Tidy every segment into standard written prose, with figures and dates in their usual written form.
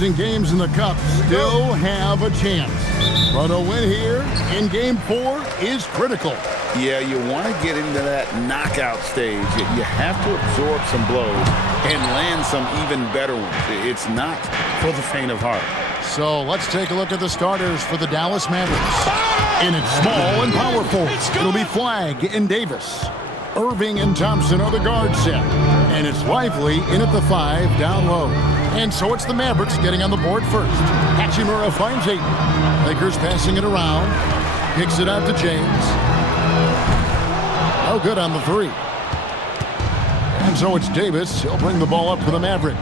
losing games in the Cup still have a chance. But a win here in Game 4 is critical. Yeah, you want to get into that knockout stage. You have to absorb some blows and land some even better ones. It's not for the faint of heart. So let's take a look at the starters for the Dallas Mavericks. And it's small and powerful. It'll be Flagg and Davis. Irving and Thompson are the guard set. And it's Lively in at the 5 down low. And so it's the Mavericks getting on the board first. Hachimura finds Ayton. Lakers passing it around. Kicks it out to James. No good on the 3. And so it's Davis. He'll bring the ball up for the Mavericks.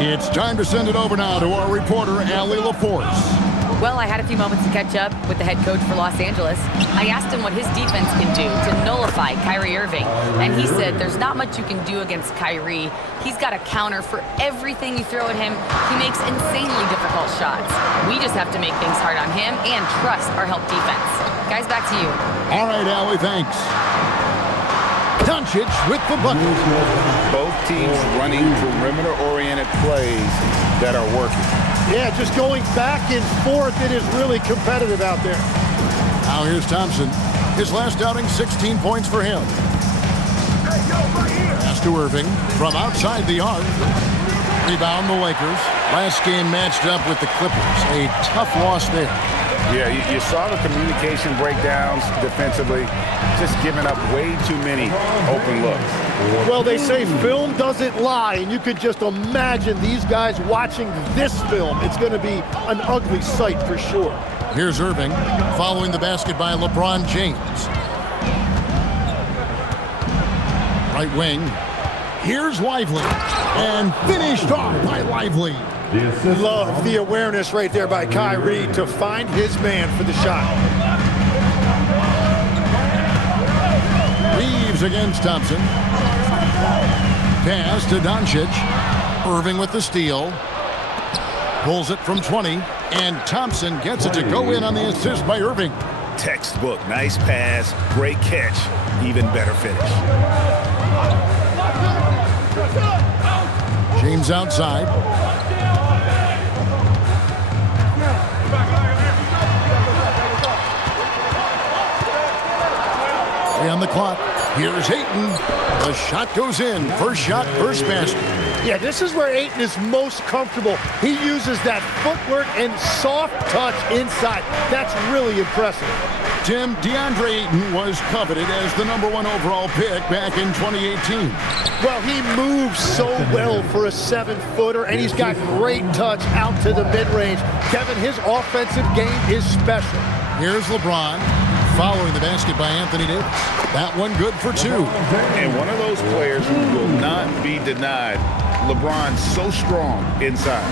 It's time to send it over now to our reporter, Allie LaForce. Well, I had a few moments to catch up with the head coach for Los Angeles. I asked him what his defense can do to nullify Kyrie Irving. And he said there's not much you can do against Kyrie. He's got a counter for everything you throw at him. He makes insanely difficult shots. We just have to make things hard on him and trust our help defense. Guys, back to you. All right, Allie, thanks. Doncic with the bucket. Both teams running perimeter-oriented plays that are working. Yeah, just going back and forth. It is really competitive out there. Now here's Thompson. His last outing, 16 points for him. Pass to Irving from outside the arc. Rebound the Lakers. Last game matched up with the Clippers. A tough loss there. Yeah, you saw the communication breakdowns defensively, just giving up way too many open looks. Well, they say film doesn't lie, and you could just imagine these guys watching this film. It's going to be an ugly sight for sure. Here's Irving following the basket by LeBron James. Right wing. Here's Lively. And finished off by Lively. Love the awareness right there by Kyrie to find his man for the shot. Reeves against Thompson. Pass to Doncic. Irving with the steal. Pulls it from 20. And Thompson gets it to go in on the assist by Irving. Textbook. Nice pass. Great catch. Even better finish. James outside. On the clock. Here's Ayton. The shot goes in. First shot, first basket. Yeah, this is where Ayton is most comfortable. He uses that footwork and soft touch inside. That's really impressive. Tim, DeAndre Ayton was coveted as the #1 overall pick back in 2018. Well, he moves so well for a 7-footer, and he's got great touch out to the mid-range. Kevin, his offensive game is special. Here's LeBron. Following the basket by Anthony Davis. That one good for 2. And one of those players who will not be denied. LeBron so strong inside.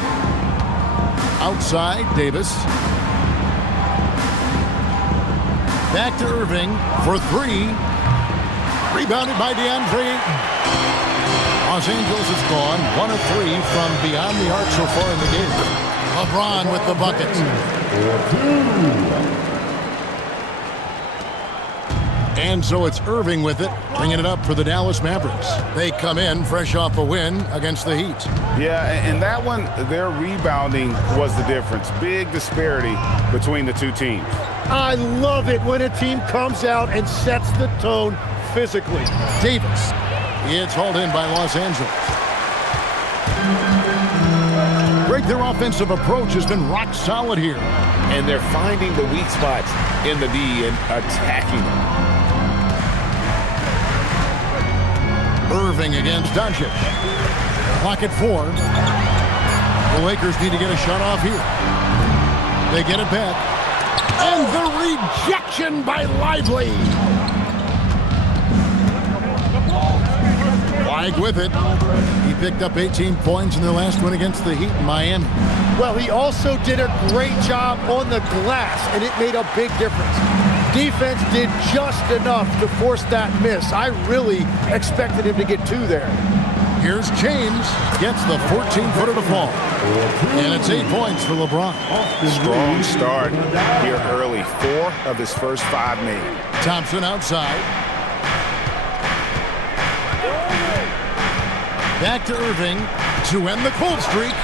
Outside, Davis. Back to Irving for 3. Rebounded by DeAndre Ayton. Los Angeles is gone 1 of 3 from beyond the arc so far in the game. LeBron with the bucket. And so it's Irving with it, bringing it up for the Dallas Mavericks. They come in fresh off a win against the Heat. Yeah, and that one, their rebounding was the difference. Big disparity between the two teams. I love it when a team comes out and sets the tone physically. Davis. It's hauled in by Los Angeles. Greg, their offensive approach has been rock solid here. And they're finding the weak spots in the D and attacking them. Irving against Doncic. Clock at 4. The Lakers need to get a shot off here. They get it back. And the rejection by Lively. Flagg with it. He picked up 18 points in their last win against the Heat in Miami. Well, he also did a great job on the glass, and it made a big difference. Defense did just enough to force that miss. I really expected him to get 2 there. Here's James. Gets the 14-footer to fall. And it's 8 points for LeBron. Strong start here early. 4 of his first 5 made. Thompson outside. Back to Irving to end the cold streak.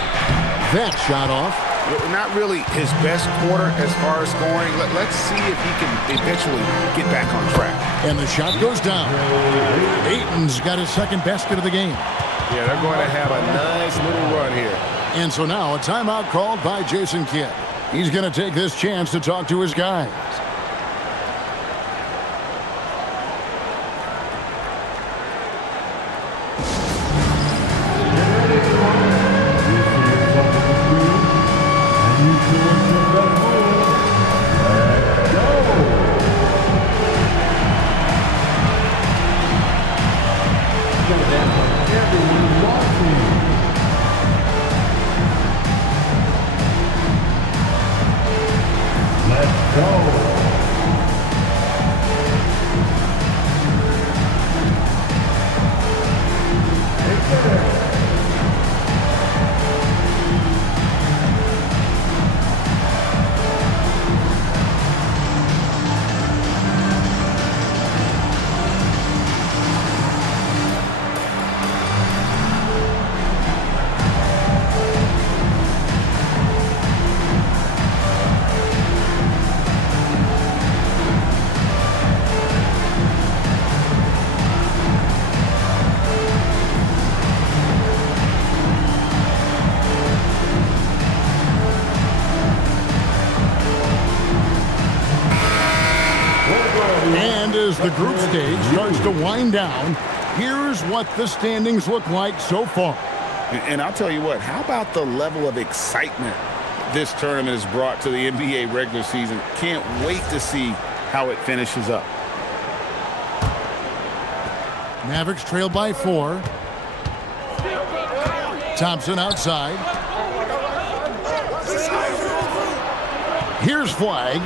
that shot off. Not really his best quarter as far as scoring. Let's see if he can eventually get back on track. And the shot goes down. Ayton's got his second basket of the game. Yeah, they're going to have a nice little run here. And so now a timeout called by Jason Kidd. He's going to take this chance to talk to his guys. As the group stage starts to wind down, here's what the standings look like so far. And I'll tell you what, how about the level of excitement this tournament has brought to the NBA regular season? Can't wait to see how it finishes up. Mavericks trail by 4. Thompson outside. Here's Flag.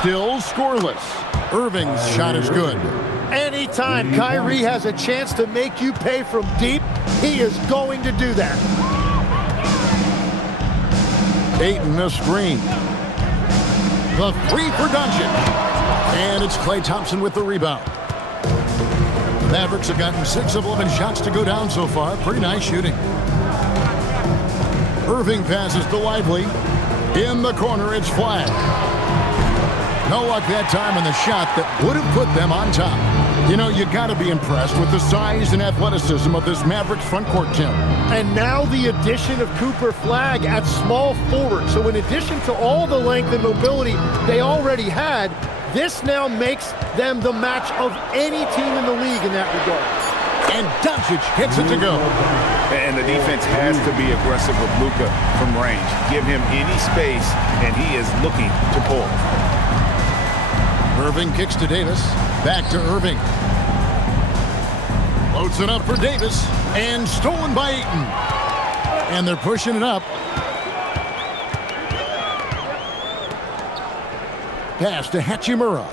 Still scoreless. Irving's shot is good. Anytime Kyrie has a chance to make you pay from deep, he is going to do that. Ayton a screen. The three for Doncic. And it's Klay Thompson with the rebound. The Mavericks have gotten 6 of 11 shots to go down so far. Pretty nice shooting. Irving passes to Lively. In the corner, it's Flag. No luck that time on the shot that would have put them on top. You know, you got to be impressed with the size and athleticism of this Mavericks front court, Tim. And now the addition of Cooper Flag at small forward. So in addition to all the length and mobility they already had, this now makes them the match of any team in the league in that regard. And Doncic gets it to go. And the defense has to be aggressive with Luka from range. Give him any space, and he is looking to pull. Irving kicks to Davis. Back to Irving. Loads it up for Davis. And stolen by Ayton. And they're pushing it up. Pass to Hachimura.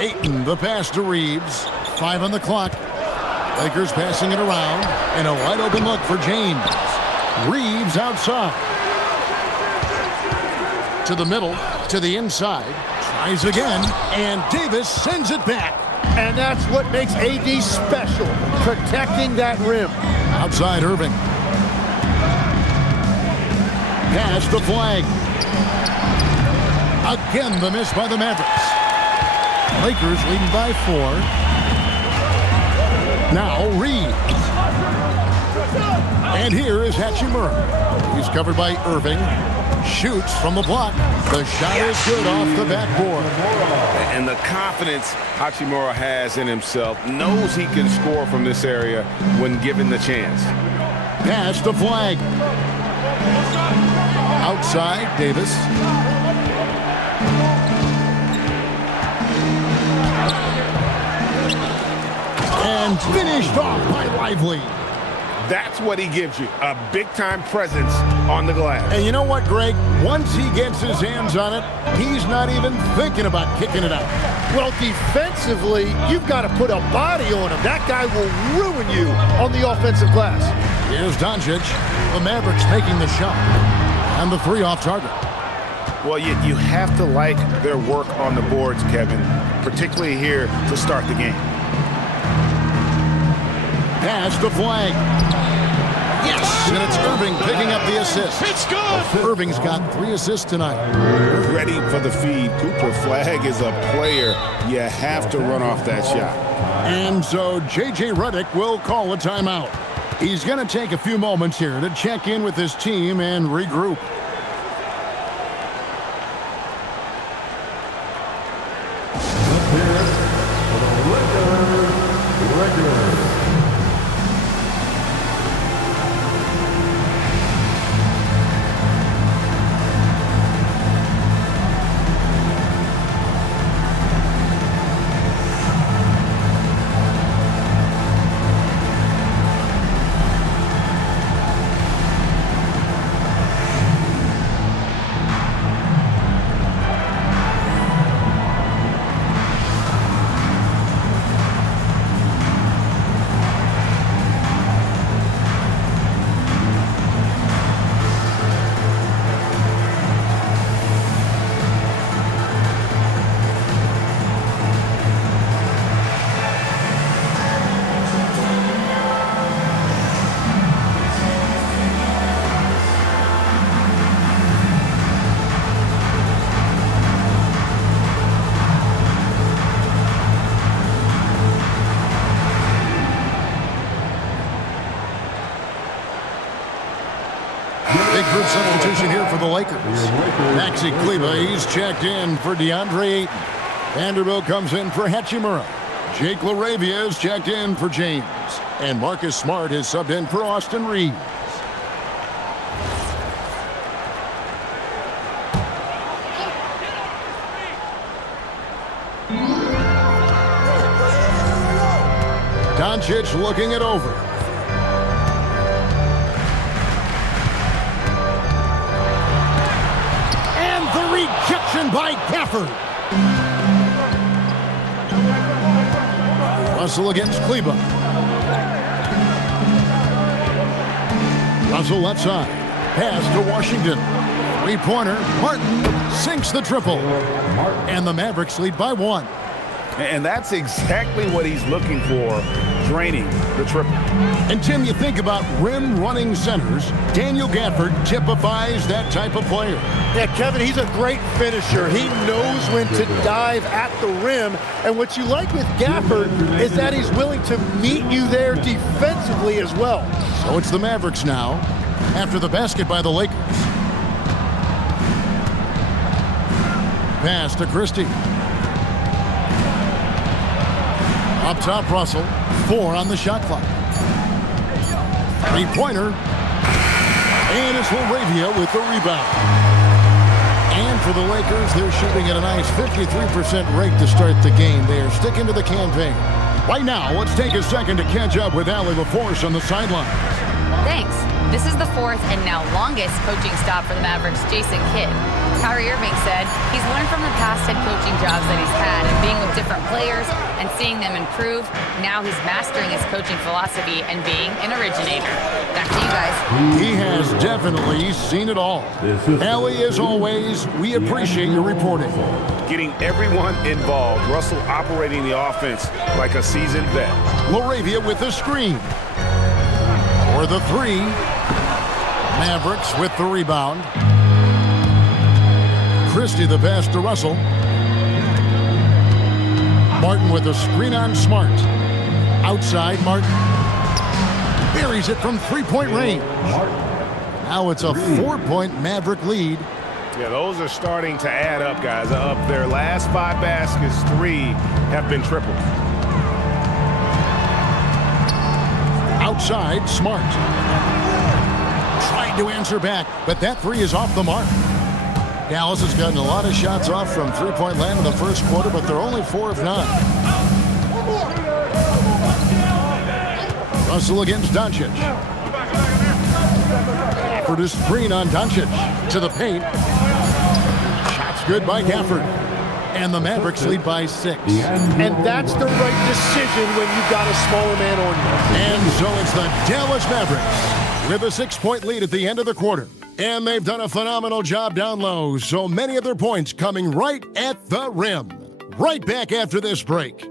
Ayton, the pass to Reeves. 5 on the clock. Lakers passing it around. And a wide open look for James. Reeves outside. To the middle, to the inside, tries again, and Davis sends it back. And that's what makes AD special, protecting that rim. Outside Irving. Pass the Flag. Again, the miss by the Mavericks. Lakers leading by 4. Now Reeves. And here is Hachimura. He's covered by Irving. Shoots from the block. The shot is good off the backboard. And the confidence Hachimura has in himself, knows he can score from this area when given the chance. Pass the Flag. Outside, Davis. And finished off by Lively. That's what he gives you, a big-time presence on the glass. And you know what, Greg? Once he gets his hands on it, he's not even thinking about kicking it out. Well, defensively, you've got to put a body on him. That guy will ruin you on the offensive glass. Here's Doncic. The Mavericks making the shot. And the 3 off target. Well, you have to like their work on the boards, Kevin, particularly here to start the game. pass to Flag. Yes, and it's Irving picking up the assist. It's good. Irving's got 3 assists tonight. Ready for the feed. Cooper Flag is a player. You have to run off that shot. And so J.J. Redick will call a timeout. He's going to take a few moments here to check in with his team and regroup. Big group substitution here for the Lakers. Maxi Kleber, he's checked in for DeAndre Ayton. Vanderbilt comes in for Hachimura. Jake LaRavia is checked in for James. And Marcus Smart is subbed in for Austin Reeves. Doncic looking it over. And the rejection by Gafford. Russell against Kleber. Russell left side. Pass to Washington. Three-pointer. Martin sinks the triple. And the Mavericks lead by 1. And that's exactly what he's looking for, draining the triple. And Tim, you think about rim-running centers, Daniel Gafford typifies that type of player. Yeah, Kevin, he's a great finisher. He knows when to dive at the rim. And what you like with Gafford is that he's willing to meet you there defensively as well. So it's the Mavericks now, after the basket by the Lakers. Pass to Christie. Up top, Russell. 4 on the shot clock. Three-pointer. And it's LaRavia with the rebound. And for the Lakers, they're shooting at a nice 53% rate to start the game. They're sticking to the campaign. Right now, let's take a second to catch up with Allie LaForce on the sideline. Thanks. This is the 4th and now longest coaching stop for the Mavericks' Jason Kidd. Kyrie Irving said he's learned from the past head coaching jobs that he's had and being with different players and seeing them improve. Now he's mastering his coaching philosophy and being an originator. Back to you guys. He has definitely seen it all. Allie, as always, we appreciate your reporting. Getting everyone involved. Russell operating the offense like a seasoned vet. LaRavia with the screen. For the 3. Mavericks with the rebound. Christie the pass to Russell. Martin with a screen on Smart. Outside, Martin. Buries it from three-point range. Now it's a 4-point Maverick lead. Yeah, those are starting to add up, guys. Of their last 5 baskets, 3 have been triples. Outside, Smart. Tried to answer back, but that 3 is off the mark. Dallas has gotten a lot of shots off from three-point land in the first quarter, but they're only 4 of 9. Russell against Doncic. Gafford is screen on Doncic. To the paint. Shots good by Gafford. And the Mavericks lead by 6. And that's the right decision when you've got a smaller man on you. And so it's the Dallas Mavericks with a 6-point lead at the end of the quarter. And they've done a phenomenal job down low, so many of their points coming right at the rim. Right back after this break.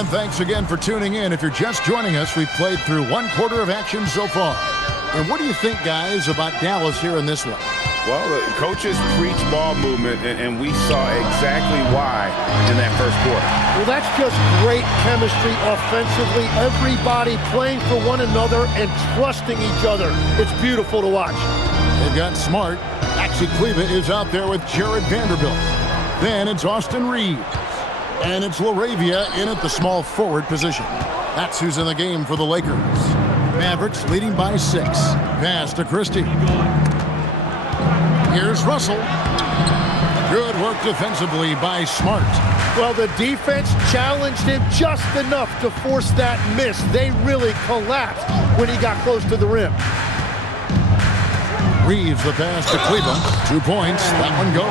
And thanks again for tuning in. If you're just joining us, we've played through one quarter of action so far. And what do you think, guys, about Dallas here in this one? Well, the coaches preach ball movement, and we saw exactly why in that first quarter. Well, that's just great chemistry offensively. Everybody playing for one another and trusting each other. It's beautiful to watch. They've got Smart. Maxi Kleber is out there with Jared Vanderbilt. Then it's Austin Reeves. And it's LaRavia in at the small forward position. That's who's in the game for the Lakers. Mavericks leading by 6. Pass to Christie. Here's Russell. Good work defensively by Smart. Well, the defense challenged him just enough to force that miss. They really collapsed when he got close to the rim. Reeves the pass to Kleber. 2 points. That one goes.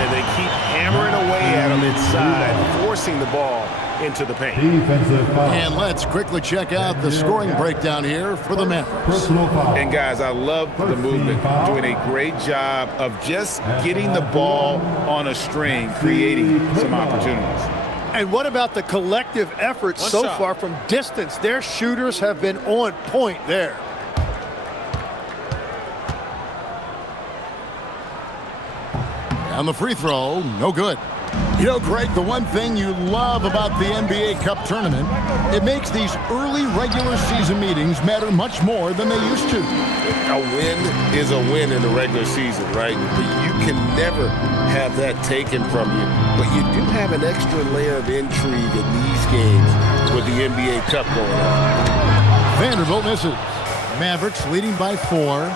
And they keep hammering away at him inside, forcing the ball into the paint. And let's quickly check out the scoring breakdown here for the Mavericks. And guys, I love the movement, doing a great job of just getting the ball on a string, creating some opportunities. And what about the collective effort so far from distance? Their shooters have been on point there. And the free throw, no good. You know, Greg, the one thing you love about the NBA Cup tournament, it makes these early regular season meetings matter much more than they used to. A win is a win in the regular season, right? But you can never have that taken from you. But you do have an extra layer of intrigue in these games with the NBA Cup going on. Vanderbilt misses. Mavericks leading by 4.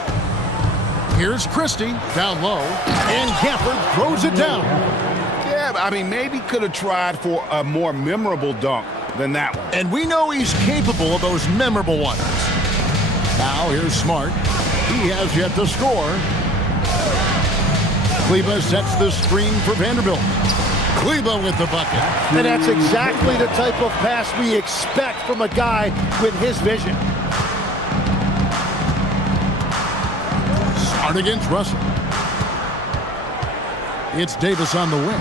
Here's Christie down low, and Gafford throws it down. Yeah, I mean, maybe could have tried for a more memorable dunk than that one. And we know he's capable of those memorable ones. Now here's Smart. He has yet to score. Kleber sets the screen for Vanderbilt. Kleber with the bucket. And that's exactly the type of pass we expect from a guy with his vision. Smart against Russell. It's Davis on the wing.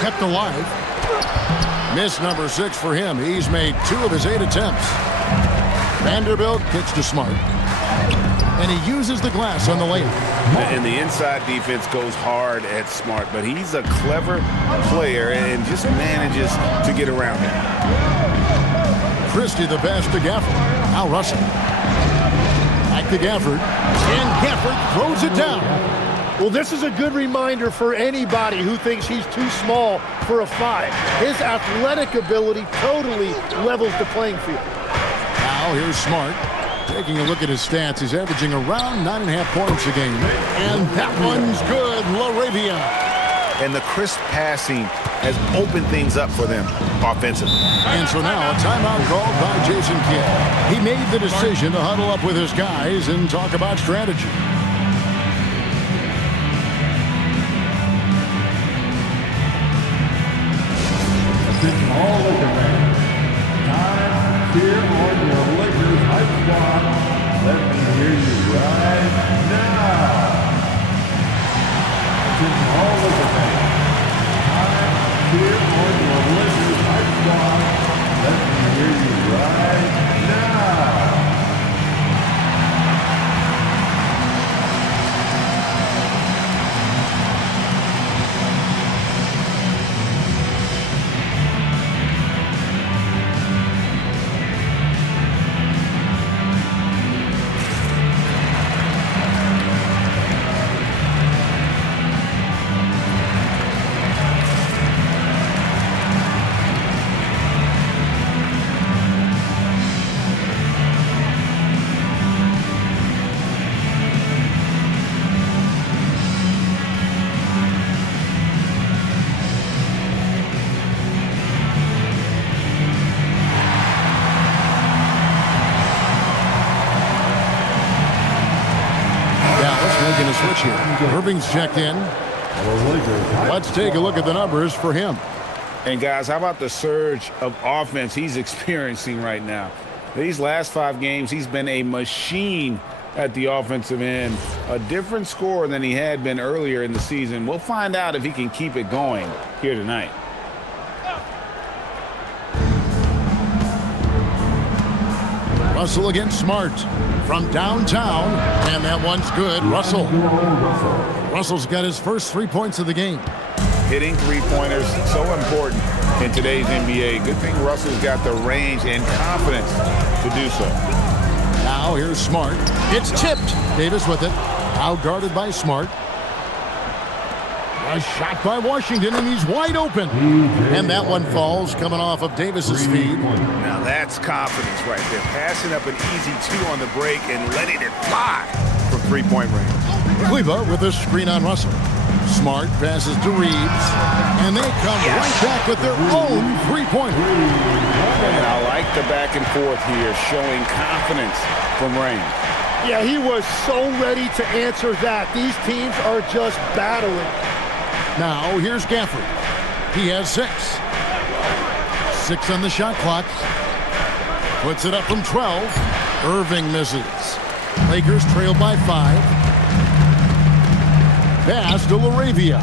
Kept alive. Miss number 6 for him. He's made 2 of his 8 attempts. Vanderbilt kicks to Smart. And he uses the glass on the layup. And the inside defense goes hard at Smart, but he's a clever player and just manages to get around him. Christie the pass to Gafford. Now Russell. Back to Gafford. And Gafford throws it down. Well, this is a good reminder for anybody who thinks he's too small for a 5. His athletic ability totally levels the playing field. Now here's Smart. Taking a look at his stats, he's averaging around 9.5 points a game. And that one's good, LaRavia. And the crisp passing has opened things up for them offensively. And so now a timeout called by Jason Kidd. He made the decision to huddle up with his guys and talk about strategy. All Laker fans, time here on your Lakers Hype Squad. Let me hear you right now. All Laker fans, time here on your Lakers Hype Squad. Let me hear you right now. Making a switch here. Irving's checked in. Let's take a look at the numbers for him. And guys, how about the surge of offense he's experiencing right now? These last 5 games, he's been a machine at the offensive end. A different scorer than he had been earlier in the season. We'll find out if he can keep it going here tonight. Russell against Smart from downtown, and that one's good. Russell's got his first 3 points of the game. Hitting three-pointers, so important in today's NBA. Good thing Russell's got the range and confidence to do so. Now here's Smart. It's tipped. Davis with it. Out guarded by Smart. A shot by Washington, and he's wide open. And that one falls, coming off of Davis's feed. Now that's confidence right there. Passing up an easy 2 on the break and letting it fly from three-point range. Kleba with a screen on Russell. Smart passes to Reeves, and they come right back with their own three-pointer. And I like the back and forth here, showing confidence from range. Yeah, he was so ready to answer that. These teams are just battling. Now, here's Gafford. He has 6. 6 on the shot clock. Puts it up from 12. Irving misses. Lakers trail by 5. Pass to LaRavia.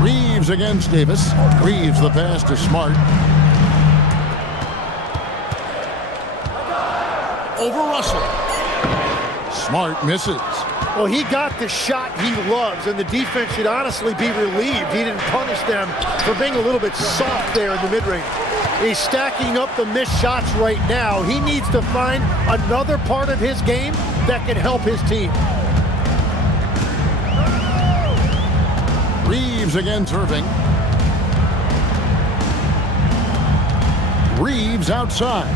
Reeves against Davis. Reeves the pass to Smart. Over Russell. Smart misses. Well, he got the shot he loves, and the defense should honestly be relieved. He didn't punish them for being a little bit soft there in the mid-range. He's stacking up the missed shots right now. He needs to find another part of his game that can help his team. Reeves against Irving. Reeves outside.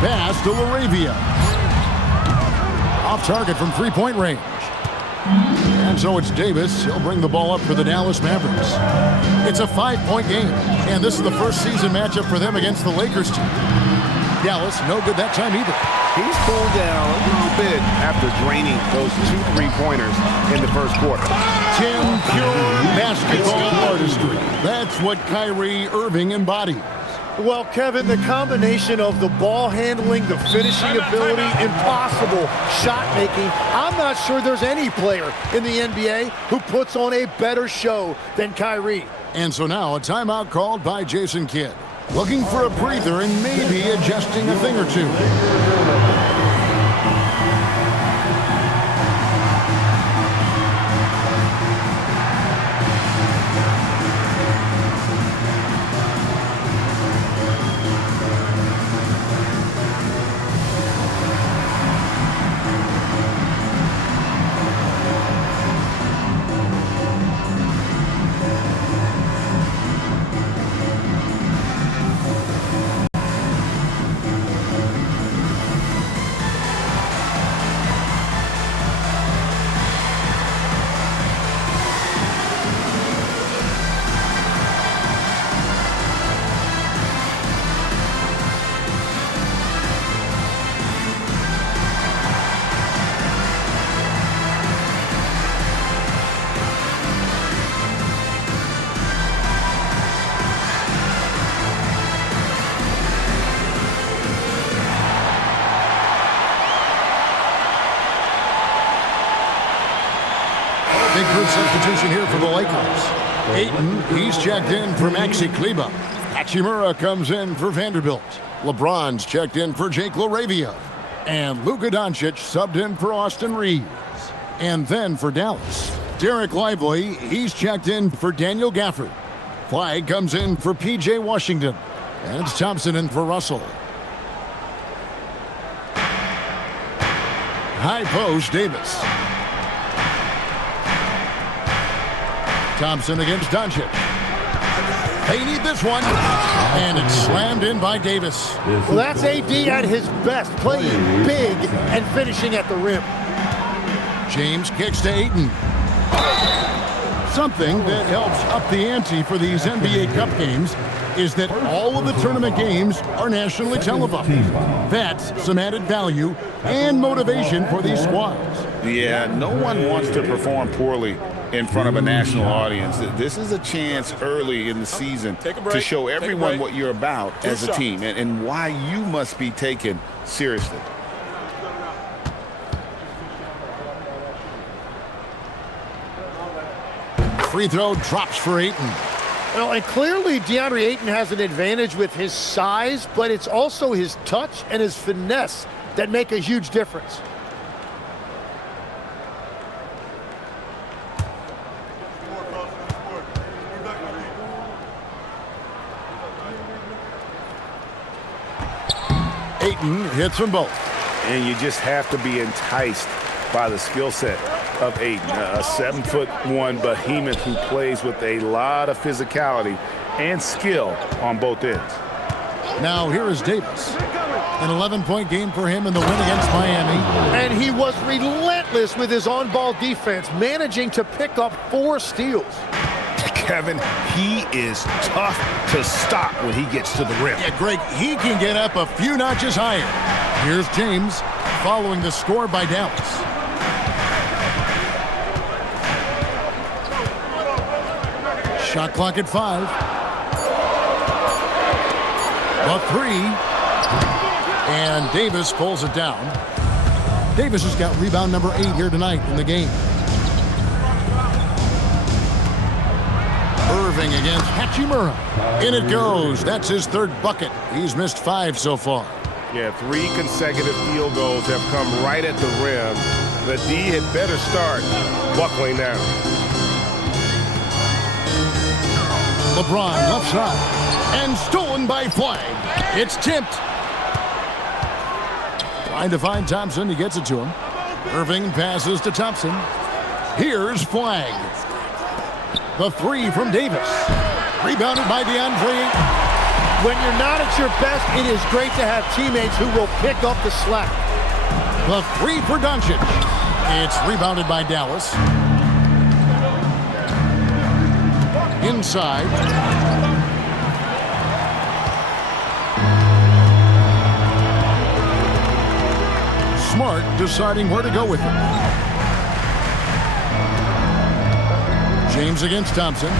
Pass to LaRavia. Off target from three-point range. And so it's Davis. He'll bring the ball up for the Dallas Mavericks. It's a 5-point game, and this is the first season matchup for them against the Lakers team. Dallas, no good that time either. He's cooled down a little bit after draining those 2 3-pointers in the first quarter. Pure basketball artistry. That's what Kyrie Irving embodies. Well, Kevin, the combination of the ball handling, the finishing ability, impossible shot making, I'm not sure there's any player in the NBA who puts on a better show than Kyrie. And so now a timeout called by Jason Kidd. Looking for a breather and maybe adjusting a thing or two. Big group substitution here for the Lakers. Ayton, he's checked in for Maxi Kleba. Hachimura comes in for Vanderbilt. LeBron's checked in for Jake LaRavia. And Luka Doncic subbed in for Austin Reeves. And then for Dallas, Derek Lively, he's checked in for Daniel Gafford. Flagg comes in for P.J. Washington. And it's Thompson in for Russell. High post, Davis. Thompson against Doncic. They need this one. And it's slammed in by Davis. Well, that's AD at his best, playing big and finishing at the rim. James kicks to Ayton. Something that helps up the ante for these NBA Cup games is that all of the tournament games are nationally televised. That's some added value and motivation for these squads. Yeah, no one wants to perform poorly in front of a national audience. This is a chance early in the season to show everyone what you're about as a team and why you must be taken seriously. Free throw drops for Ayton. Well, and clearly DeAndre Ayton has an advantage with his size, but it's also his touch and his finesse that make a huge difference. Ayton hits them both. And you just have to be enticed by the skill set of Ayton, a 7'1" behemoth who plays with a lot of physicality and skill on both ends. Now here is Davis. An 11-point game for him in the win against Miami. And he was relentless with his on-ball defense, managing to pick up 4 steals. Kevin, he is tough to stop when he gets to the rim. Yeah, Greg, he can get up a few notches higher. Here's James following the score by Dallas. Shot clock at 5. The 3. And Davis pulls it down. Davis has got rebound number 8 here tonight in the game. Irving against Hachimura. In it goes. That's his 3rd bucket. He's missed 5 so far. Yeah, 3 consecutive field goals have come right at the rim. The D had better start buckling down. LeBron left side. And stolen by Flag. It's tipped. Trying to find Thompson. He gets it to him. Irving passes to Thompson. Here's Flag. The 3 from Davis. Rebounded by DeAndre. When you're not at your best, it is great to have teammates who will pick up the slack. The 3 for Doncic. It's rebounded by Dallas. Inside. Smart deciding where to go with it. James against Thompson.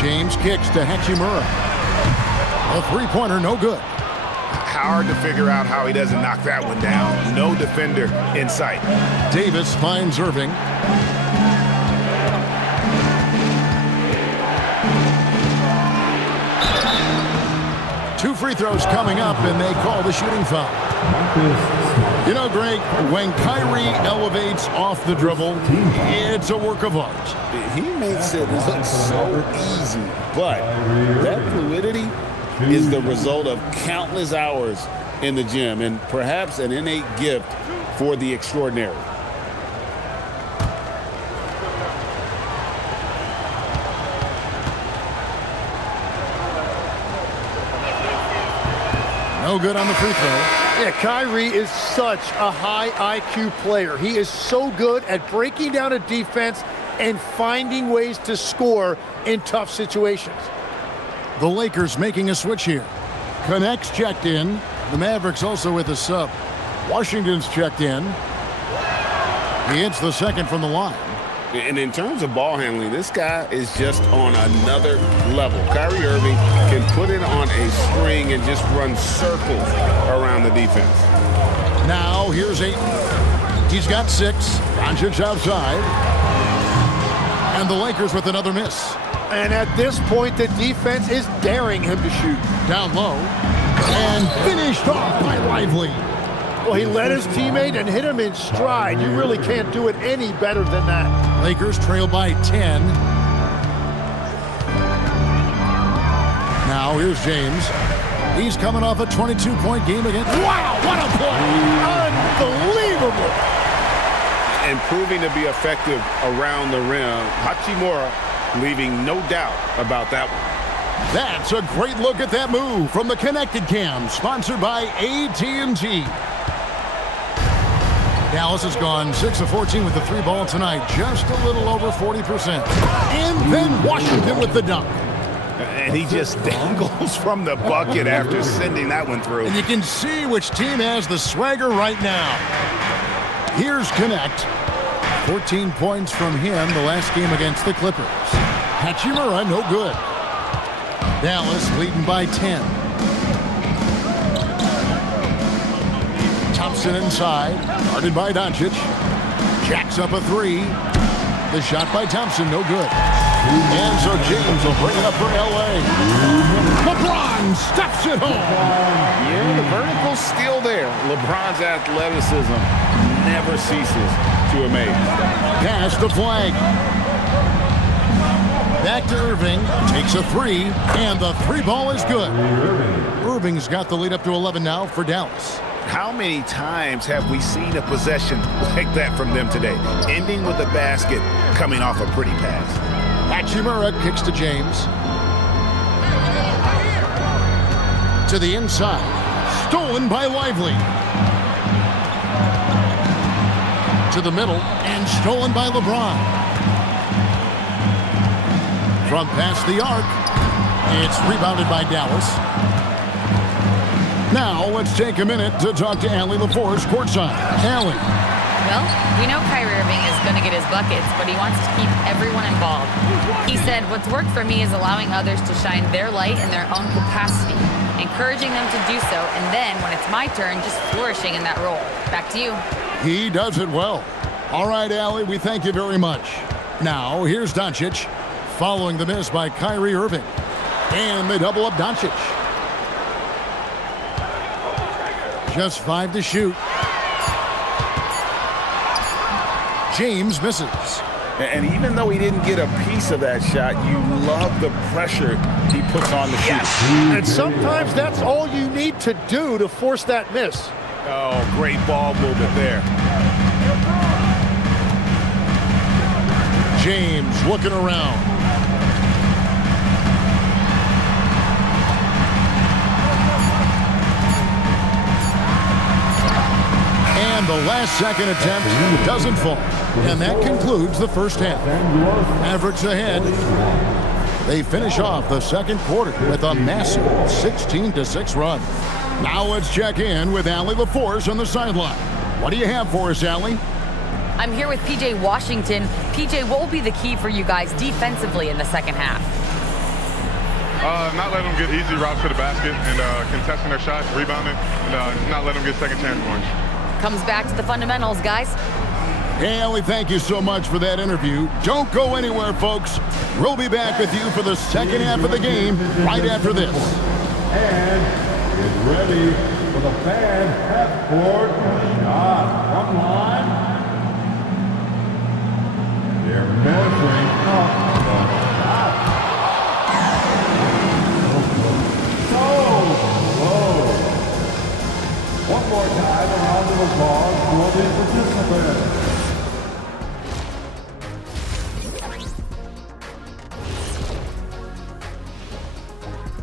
James kicks to Hachimura. A 3-pointer, no good. Hard to figure out how he doesn't knock that one down. No defender in sight. Davis finds Irving. Two free throws coming up, and they call the shooting foul. You know, Greg, when Kyrie elevates off the dribble, it's a work of art. He makes it look so easy, but that fluidity is the result of countless hours in the gym and perhaps an innate gift for the extraordinary. No good on the free throw. Yeah, Kyrie is such a high IQ player. He is so good at breaking down a defense and finding ways to score in tough situations. The Lakers making a switch here. Connects checked in. The Mavericks also with a sub. Washington's checked in. He hits the second from the line. And in terms of ball handling, this guy is just on another level. Kyrie Irving can put it on a string and just run circles around the defense. Now here's Ayton. He's got 6. Doncic outside. And the Lakers with another miss. And at this point, the defense is daring him to shoot. Down low. And finished off by Lively. Well, he led his teammate and hit him in stride. You really can't do it any better than that. Lakers trail by 10. Now here's James. He's coming off a 22-point game against... Wow, what a play! Unbelievable! And proving to be effective around the rim, Hachimura leaving no doubt about that one. That's a great look at that move from the Connected Cam, sponsored by AT&T. Dallas has gone 6 of 14 with the 3 ball tonight, just a little over 40%. And then Washington with the dunk. And he just dangles from the bucket after sending that one through. And you can see which team has the swagger right now. Here's Connect. 14 points from him the last game against the Clippers. Hachimura, no good. Dallas leading by 10. Thompson inside, guarded by Doncic. Jacks up a three. The shot by Thompson, no good. And so James will bring it up for L.A. LeBron steps it home. Yeah, the vertical's still there. LeBron's athleticism never ceases to amaze. Pass the flag. Back to Irving. Takes a three, and the three ball is good. Irving's got the lead up to 11 now for Dallas. How many times have we seen a possession like that from them today, ending with a basket coming off a pretty pass? Hachimura kicks to James. To the inside. Stolen by Lively. To the middle, and stolen by LeBron. From past the arc. It's rebounded by Dallas. Now, let's take a minute to talk to Allie LaForce courtside. Allie. Well, we know Kyrie Irving is going to get his buckets, but he wants to keep everyone involved. He said, what's worked for me is allowing others to shine their light in their own capacity, encouraging them to do so, and then, when it's my turn, just flourishing in that role. Back to you. He does it well. All right, Allie, we thank you very much. Now, here's Doncic, following the miss by Kyrie Irving. And they double up Doncic. Just 5 to shoot. James misses. And even though he didn't get a piece of that shot, you love the pressure he puts on the shooter. And sometimes that's all you need to do to force that miss. Oh, great ball movement there. James looking around. And the last-second attempt doesn't fall. And that concludes the first half. Mavericks ahead. They finish off the second quarter with a massive 16-6 run. Now let's check in with Allie LaForce on the sideline. What do you have for us, Allie? I'm here with P.J. Washington. P.J., what will be the key for you guys defensively in the second half? Not letting them get easy routes to the basket and contesting their shots, rebounding, and not letting them get second chance points. Comes back to the fundamentals, guys. Hey, Allie, thank you so much for that interview. Don't go anywhere, folks. We'll be back with you for the second half of the game right after this. And get ready for the fan half-court shot from line. They're measuring up the shot. So low. One more time, a round of applause for the participants.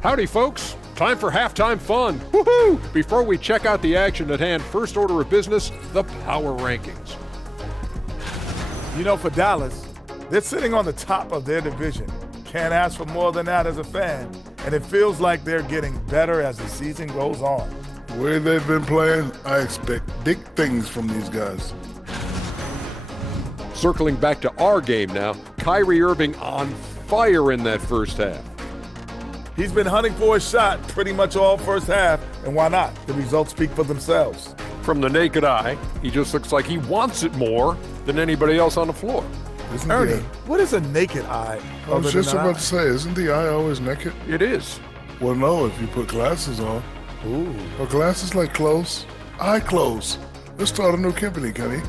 Howdy, folks. Time for halftime fun. Woohoo! Before we check out the action at hand, first order of business, the power rankings. You know, for Dallas, they're sitting on the top of their division. Can't ask for more than that as a fan. And it feels like they're getting better as the season goes on. The way they've been playing, I expect big things from these guys. Circling back to our game now, Kyrie Irving on fire in that first half. He's been hunting for a shot pretty much all first half, and why not? The results speak for themselves. From the naked eye, he just looks like he wants it more than anybody else on the floor. Isn't Ernie, what is a naked eye? I was just about to say, isn't the eye always naked? It is. Well, no, if you put glasses on. Ooh. Are glasses like clothes? Eye clothes. Let's start a new company, Kenny.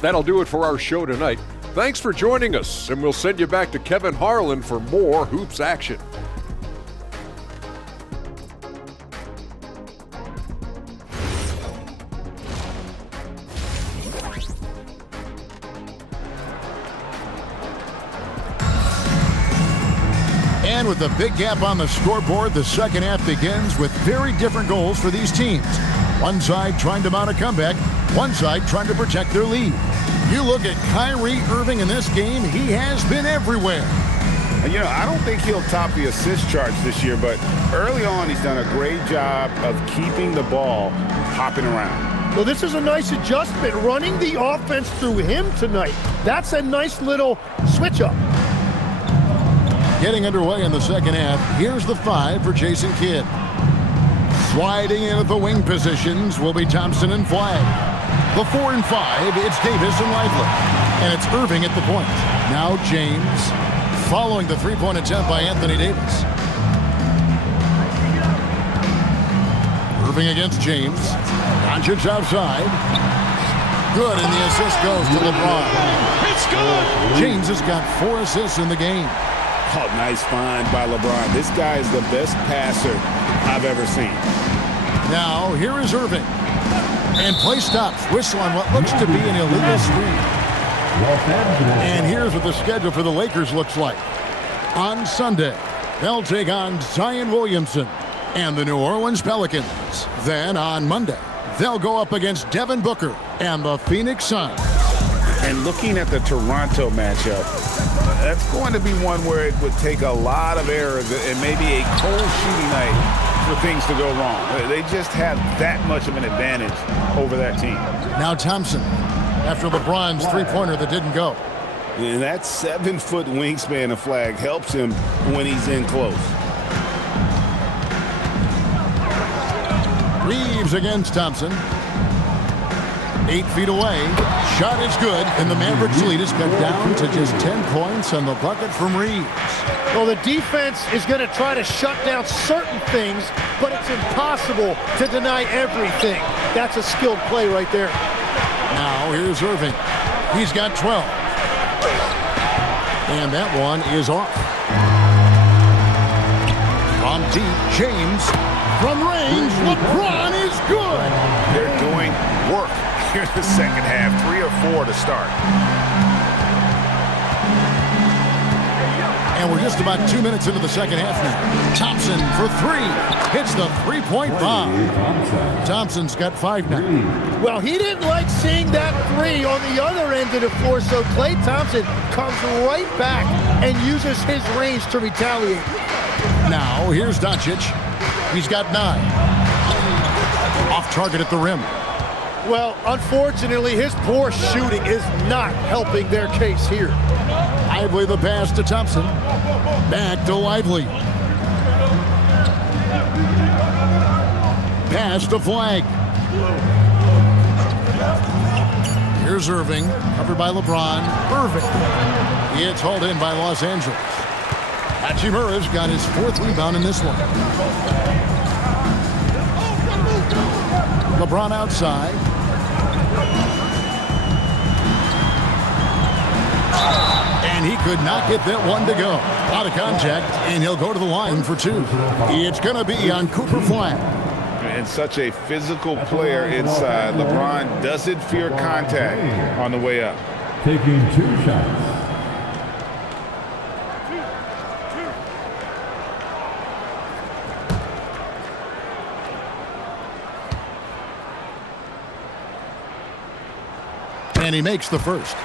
That'll do it for our show tonight. Thanks for joining us, and we'll send you back to Kevin Harlan for more hoops action. And with a big gap on the scoreboard, the second half begins with very different goals for these teams. One side trying to mount a comeback, one side trying to protect their lead. You look at Kyrie Irving in this game, he has been everywhere. You know, I don't think he'll top the assist charts this year, but early on he's done a great job of keeping the ball hopping around. Well, this is a nice adjustment, running the offense through him tonight. That's a nice little switch up. Getting underway in the second half, here's the 5 for Jason Kidd. Sliding in at the wing positions will be Thompson and Flagg. The 4 and 5, it's Davis and Lively. And it's Irving at the point. Now James, following the three-point attempt by Anthony Davis. Irving against James. Doncic outside. Good, and the assist goes to LeBron. It's good. James has got 4 assists in the game. Oh, nice find by LeBron. This guy is the best passer I've ever seen. Now, here is Irving. And play stops. Whistle on what looks to be an illegal screen. And here's what the schedule for the Lakers looks like. On Sunday, they'll take on Zion Williamson and the New Orleans Pelicans. Then on Monday, they'll go up against Devin Booker and the Phoenix Suns. And looking at the Toronto matchup, that's going to be one where it would take a lot of errors and maybe a cold shooting night for things to go wrong. They just have that much of an advantage over that team. Now Thompson, after LeBron's three-pointer that didn't go. And that 7-foot wingspan of Flagg helps him when he's in close. Reeves against Thompson. 8 feet away. Shot is good, and the Mavericks lead is cut down to just 10 points on the bucket from Reeves. Well, the defense is going to try to shut down certain things, but it's impossible to deny everything. That's a skilled play right there. Now here's Irving. He's got 12. And that one is off. From deep, James. From range, LeBron is good. They're doing work here in the second half. 3 or 4 to start. And we're just about 2 minutes into the second half now. Thompson for 3. Hits the three-point bomb. Thompson's got 5 now. Well, he didn't like seeing that 3 on the other end of the floor, so Klay Thompson comes right back and uses his range to retaliate. Now, here's Doncic. He's got 9. Off target at the rim. Well, unfortunately, his poor shooting is not helping their case here. Lively the pass to Thompson. Back to Lively. Pass to Flagg. Here's Irving, covered by LeBron. Irving. It's hauled in by Los Angeles. Hachimura's got his 4th rebound in this one. LeBron outside. And he could not get that one to go. Out of contact, and he'll go to the line for 2. It's going to be on Cooper Flagg. And such a physical player inside. LeBron doesn't fear contact on the way up. Taking 2 shots. And he makes the first.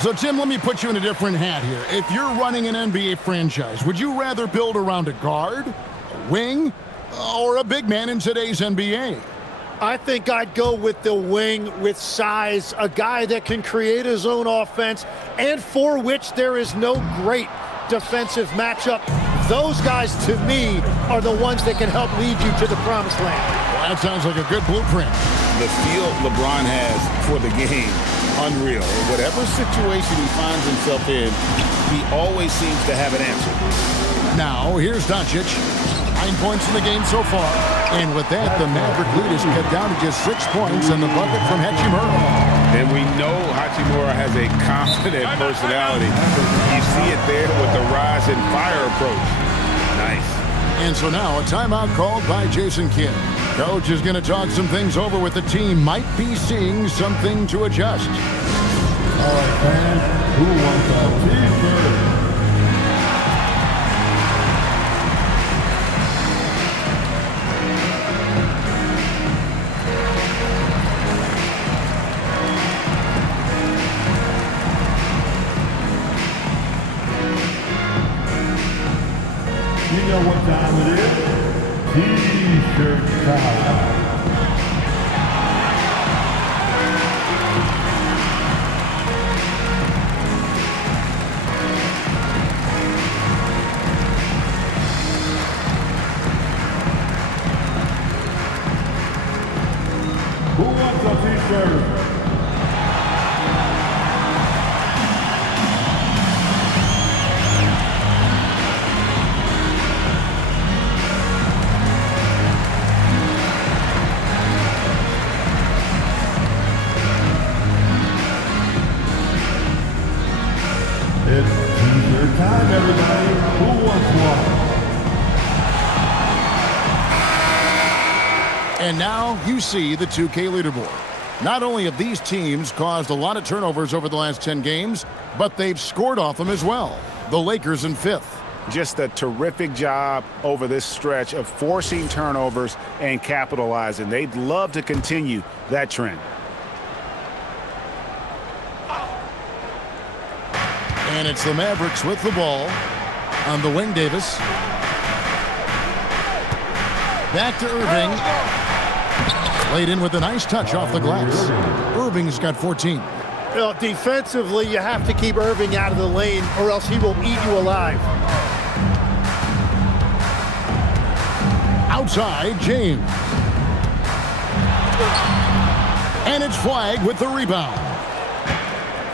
So, Tim, let me put you in a different hat here. If you're running an NBA franchise, would you rather build around a guard, a wing, or a big man in today's NBA? I think I'd go with the wing with size, a guy that can create his own offense, and for which there is no great defensive matchup. Those guys, to me, are the ones that can help lead you to the promised land. Well, that sounds like a good blueprint. The feel LeBron has for the game, unreal. Whatever situation he finds himself in, he always seems to have an answer. Now, here's Doncic. 9 points in the game so far. And with that, the Maverick lead is cut down to just 6 points on the bucket from Hachimura. And we know Hachimura has a confident personality. You see it there with the rise and fire approach. Nice. And so now a timeout called by Jason Kidd. Coach is going to talk some things over with the team. Might be seeing something to adjust. All right, fans, who wants a T-shirt? know what time it is? T-shirt time. Who wants a t-shirt? It's t-shirt time, everybody. Who wants one? And now you see the 2K leaderboard. Not only have these teams caused a lot of turnovers over the last 10 games, but they've scored off them as well. The Lakers in 5th. Just a terrific job over this stretch of forcing turnovers and capitalizing. They'd love to continue that trend. And it's the Mavericks with the ball. On the wing, Davis. Back to Irving. Laid in with a nice touch off the glass. Irving's got 14. Well, defensively, you have to keep Irving out of the lane or else he will eat you alive. Outside, James. And it's Flagg with the rebound.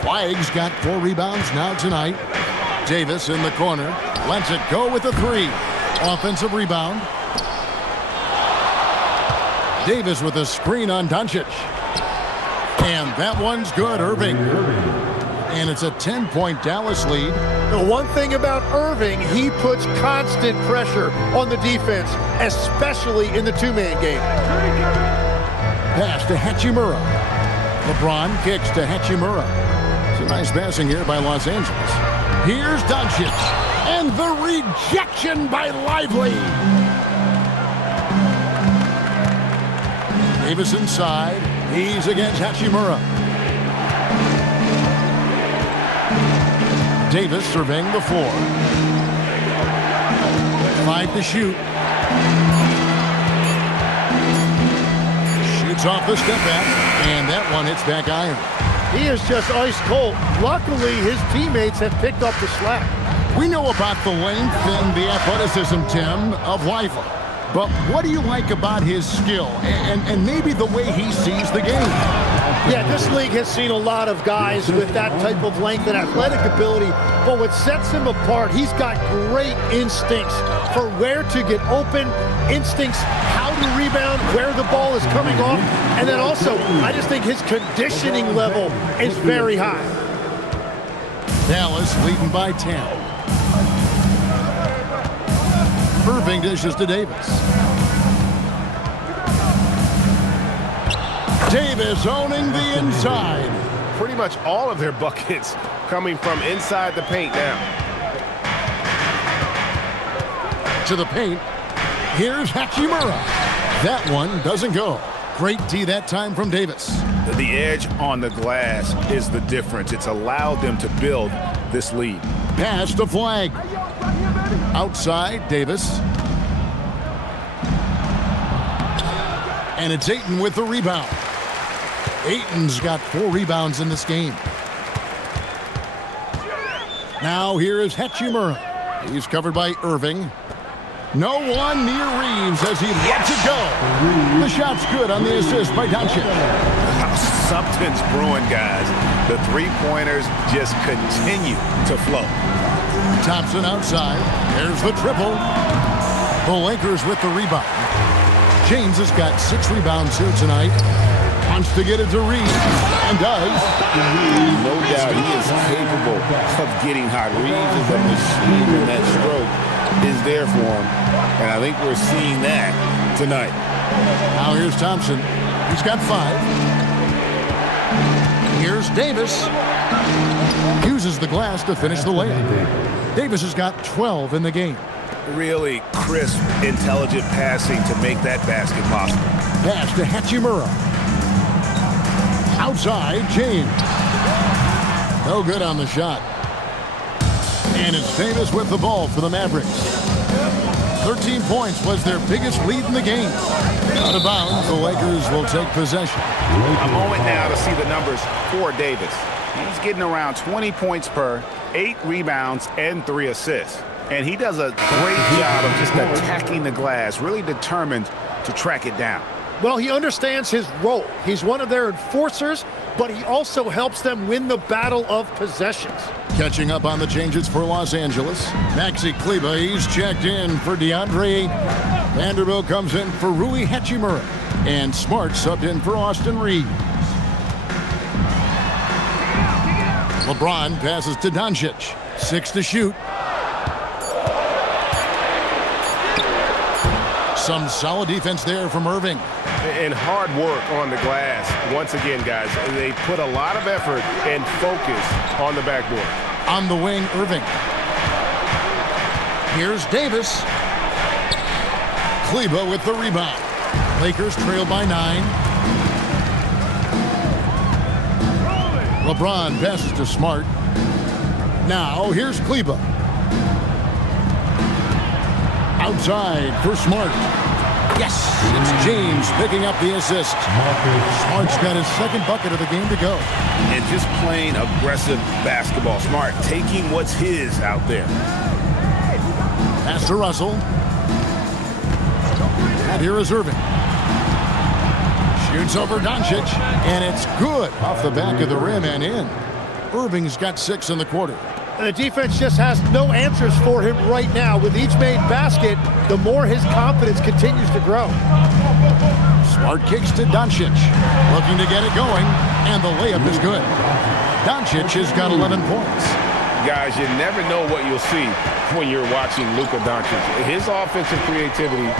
Flagg's got 4 rebounds now tonight. Davis in the corner. Lets it go with the 3. Offensive rebound. Davis with a screen on Doncic. And that one's good, Irving. And it's a 10-point Dallas lead. The one thing about Irving, he puts constant pressure on the defense, especially in the two-man game. Pass to Hachimura. LeBron kicks to Hachimura. It's a nice passing here by Los Angeles. Here's Doncic. And the rejection by Lively. Davis inside. He's against Hachimura. Davis surveying the floor. 5 to shoot. Shoots off the step back. And that one hits back iron. He is just ice cold. Luckily, his teammates have picked up the slack. We know about the length and the athleticism, Tim, of Lively. But what do you like about his skill and maybe the way he sees the game? Yeah, this league has seen a lot of guys with that type of length and athletic ability, but what sets him apart, he's got great instincts for where to get open, instincts how to rebound, where the ball is coming off, and then also, I just think his conditioning level is very high. Dallas leading by 10. Irving dishes to Davis. Davis owning the inside. Pretty much all of their buckets coming from inside the paint now. To the paint. Here's Hachimura. That one doesn't go. Great D that time from Davis. The edge on the glass is the difference. It's allowed them to build this lead. Pass to Flagg. Outside, Davis. And it's Ayton with the rebound. Ayton's got 4 rebounds in this game. Now here is Hachimura. He's covered by Irving. No one near Reeves as he lets it go. The shot's good on the assist by Doncic. Something's brewing, guys. The three-pointers just continue to flow. Thompson outside. There's the triple. The Lakers with the rebound. James has got 6 rebounds here tonight. Wants to get it to Reeves, and does. No doubt he is capable of getting hot. Reeves is a machine, and that stroke is there for him. And I think we're seeing that tonight. Now here's Thompson. He's got 5. Here's Davis. Uses the glass to finish the layup. Davis has got 12 in the game. Really crisp, intelligent passing to make that basket possible. Pass to Hachimura. Outside, James. No good on the shot. And it's Davis with the ball for the Mavericks. 13 points was their biggest lead in the game. Out of bounds, the Lakers will take possession. A moment now to see the numbers for Davis. He's getting around 20 points per, 8 rebounds, and 3 assists. And he does a great job of just attacking the glass, really determined to track it down. Well, he understands his role. He's one of their enforcers, but he also helps them win the battle of possessions. Catching up on the changes for Los Angeles. Maxi Kleber, he's checked in for DeAndre Ayton. Vanderbilt comes in for Rui Hachimura. And Smart subbed in for Austin Reeves. LeBron passes to Doncic. 6 to shoot. Some solid defense there from Irving. And hard work on the glass. Once again, guys, they put a lot of effort and focus on the backboard. On the wing, Irving. Here's Davis. Kleber with the rebound. Lakers trail by 9. LeBron passes to Smart. Now here's Kleber. Outside for Smart. Yes, it's James picking up the assist. Smart's got his second bucket of the game to go. And just playing aggressive basketball. Smart taking what's his out there. Pass to Russell. And here is Irving. Shoots over Doncic, and it's good off the back of the rim and in. Irving's got 6 in the quarter. And the defense just has no answers for him right now. With each made basket, the more his confidence continues to grow. Smart kicks to Doncic, looking to get it going, and the layup is good. Doncic has got 11 points. Guys, you never know what you'll see when you're watching Luka Doncic. His offensive creativity